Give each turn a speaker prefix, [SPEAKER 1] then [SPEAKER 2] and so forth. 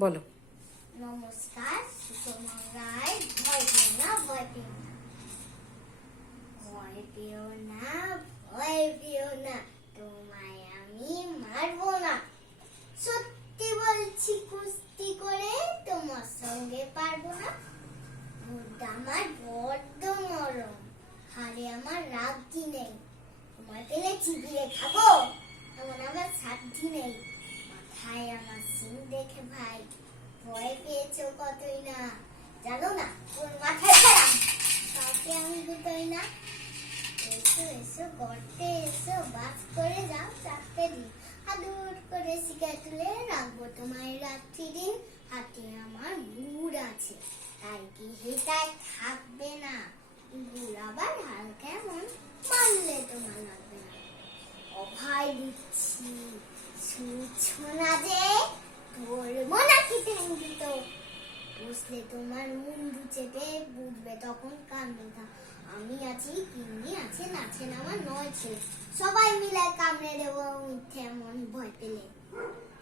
[SPEAKER 1] বলো।
[SPEAKER 2] নমস্কার সত্যি বলছি, কুস্তি করে তোমার সঙ্গে পারব না। আমার বড্ড নরম, হারে আমার রাগি নেই। তোমায় পেলে চিবিয়ে খাব, এমন আমার সাধ্যি নেই। মাথায় আমার সিং দেখে ভাই ভয় পেয়েছ কতই না। জানো না ওর মাথায় খেলাম কাউকে আমি দুটোই না। এসো এসো, গর্তে এসো, বাস করে যাও, চারটে দিন। হাদুর করে শিখে তুলে রাখব তোমায় রাত্রি দিন। হাতে আমার গুড় আছে, তাই কি হেটায় থাকবে না। গুড় আবার হাল কেমন, মানলে তোমার লাগবে না। অভয় দিচ্ছি শুনছো না যে বলব নাকি ঠ্যাঙ্গি তো? বসলে তোমার মুন্ডু চেপে বুঝবে তখন কামড়ে ব্যথা আমি আছি, কিন্নি আছেন আছেন আমার নয় ছেলে। সবাই মিলে কামড়ে দেবো, মিথ্যে এমন ভয় পেলে।